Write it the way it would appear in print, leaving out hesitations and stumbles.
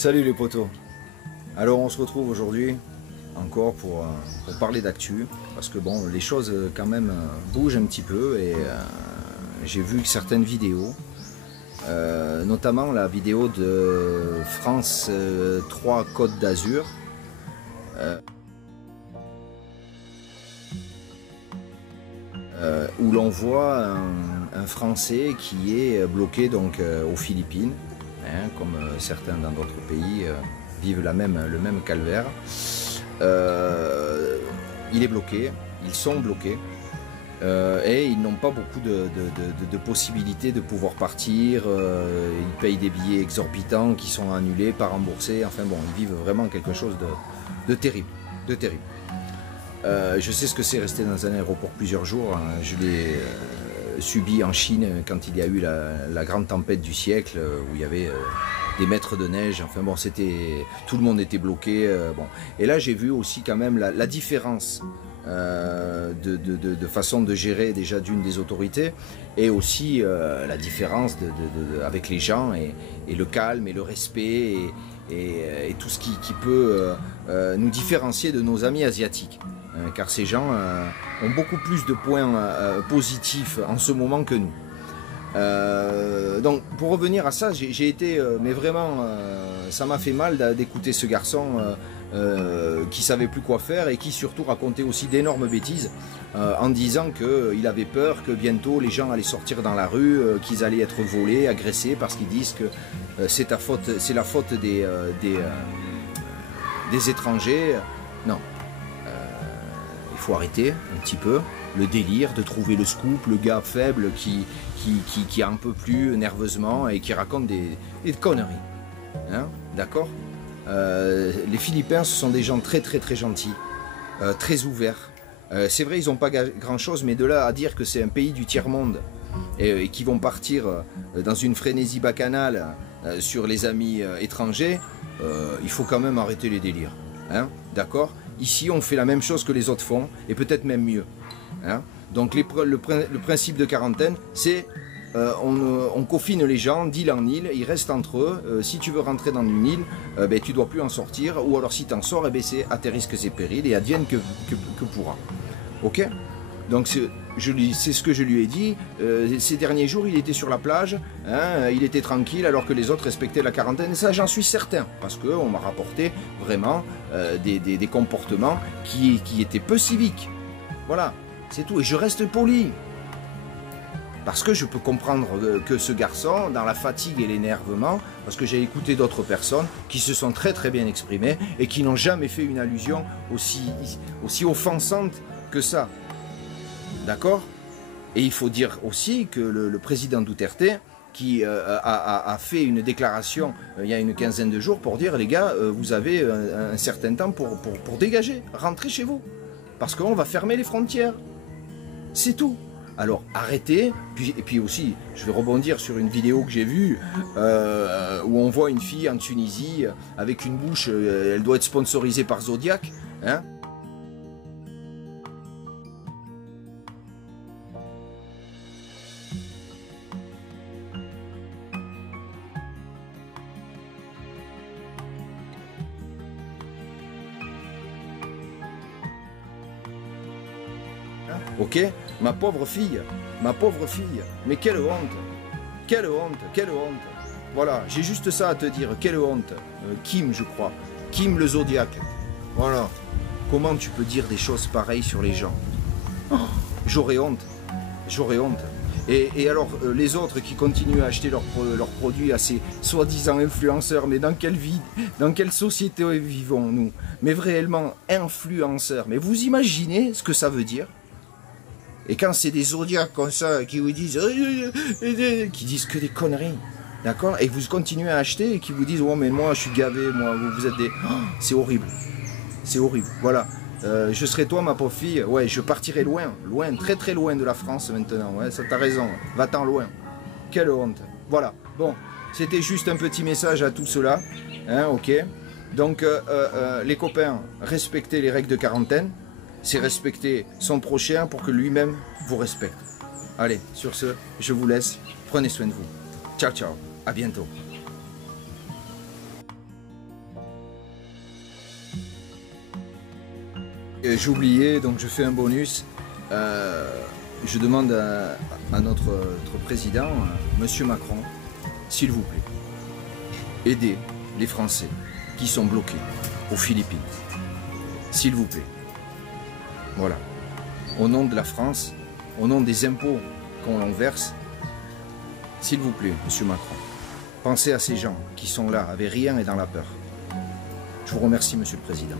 Salut les potos. Alors on se retrouve aujourd'hui encore pour parler d'actu, parce que bon, les choses quand même bougent un petit peu et j'ai vu certaines vidéos, notamment la vidéo de France 3 Côte d'Azur, où l'on voit un Français qui est bloqué donc aux Philippines, hein, comme certains dans d'autres pays vivent le même calvaire. Il est bloqué, ils sont bloqués et ils n'ont pas beaucoup de possibilités de pouvoir partir. Ils payent des billets exorbitants qui sont annulés, pas remboursés. Enfin bon, ils vivent vraiment quelque chose de terrible, de terrible. Je sais ce que c'est rester dans un aéroport plusieurs jours. Hein. Je l'ai subi en Chine quand il y a eu la grande tempête du siècle, où il y avait des mètres de neige. Enfin bon, tout le monde était bloqué. Bon. Et là, j'ai vu aussi quand même la différence de façon de gérer déjà d'une des autorités, et aussi la différence avec les gens et le calme et le respect et tout ce qui peut nous différencier de nos amis asiatiques. Car ces gens ont beaucoup plus de points positifs en ce moment que nous. Donc pour revenir à ça, j'ai été, mais vraiment, ça m'a fait mal d'écouter ce garçon qui savait plus quoi faire et qui surtout racontait aussi d'énormes bêtises en disant qu'il avait peur que bientôt les gens allaient sortir dans la rue, qu'ils allaient être volés, agressés, parce qu'ils disent que c'est la faute des étrangers. Non. Il faut arrêter un petit peu le délire de trouver le scoop, le gars faible qui en peut plus nerveusement et qui raconte des conneries. Hein, d'accord. Les Philippins, ce sont des gens très gentils, très ouverts. C'est vrai, ils n'ont pas grand chose, mais de là à dire que c'est un pays du tiers-monde et qui vont partir dans une frénésie bacchanale sur les amis étrangers, il faut quand même arrêter les délires. Hein, d'accord. Ici, on fait la même chose que les autres font, et peut-être même mieux. Hein. Donc le principe de quarantaine, c'est on confine les gens d'île en île, ils restent entre eux. Si tu veux rentrer dans une île, ben, tu ne dois plus en sortir, ou alors si tu en sors, ben, c'est à tes risques et périls, et advienne que pourra. Ok. Donc c'est ce que je lui ai dit. Ces derniers jours, il était sur la plage, hein, il était tranquille alors que les autres respectaient la quarantaine. Et ça, j'en suis certain, parce qu'on m'a rapporté vraiment des comportements qui étaient peu civiques. Voilà, c'est tout. Et je reste poli. Parce que je peux comprendre que ce garçon, dans la fatigue et l'énervement, parce que j'ai écouté d'autres personnes qui se sont très bien exprimées et qui n'ont jamais fait une allusion aussi offensante que ça. D'accord. Et il faut dire aussi que le président Duterte, qui a fait une déclaration il y a une quinzaine de jours pour dire, les gars, vous avez un certain temps pour dégager, rentrer chez vous, parce qu'on va fermer les frontières. C'est tout. Alors arrêtez, et puis aussi, je vais rebondir sur une vidéo que j'ai vue, où on voit une fille en Tunisie avec une bouche, elle doit être sponsorisée par Zodiac, hein. Ok, ma pauvre fille, mais quelle honte, quelle honte, quelle honte. Voilà, j'ai juste ça à te dire, quelle honte. Kim, je crois, Kim le Zodiac. Voilà, comment tu peux dire des choses pareilles sur les gens? Oh, j'aurais honte, j'aurais honte. Et alors, les autres qui continuent à acheter leurs produits à ces soi-disant influenceurs, mais dans quelle vie, dans quelle société vivons-nous? Mais réellement, influenceurs, mais vous imaginez ce que ça veut dire? Et quand c'est des zodiacs comme ça qui vous disent que des conneries, d'accord, et vous continuez à acheter et qui vous disent, oh mais moi je suis gavé, moi vous êtes des, oh, c'est horrible, voilà. Je serai toi ma pauvre fille, ouais, je partirai loin, très loin de la France maintenant, ouais, ça t'as raison, va-t'en loin, quelle honte. Voilà, bon, c'était juste un petit message à tout cela, hein, ok. Donc les copains, respectez les règles de quarantaine. C'est respecter son prochain pour que lui-même vous respecte. Allez, sur ce, je vous laisse. Prenez soin de vous. Ciao, ciao. À bientôt. J'ai oublié, donc je fais un bonus. Je demande à notre président, Monsieur Macron, s'il vous plaît, aidez les Français qui sont bloqués aux Philippines. S'il vous plaît. Voilà. Au nom de la France, au nom des impôts qu'on verse, s'il vous plaît, Monsieur Macron, pensez à ces gens qui sont là, avec rien et dans la peur. Je vous remercie, Monsieur le Président.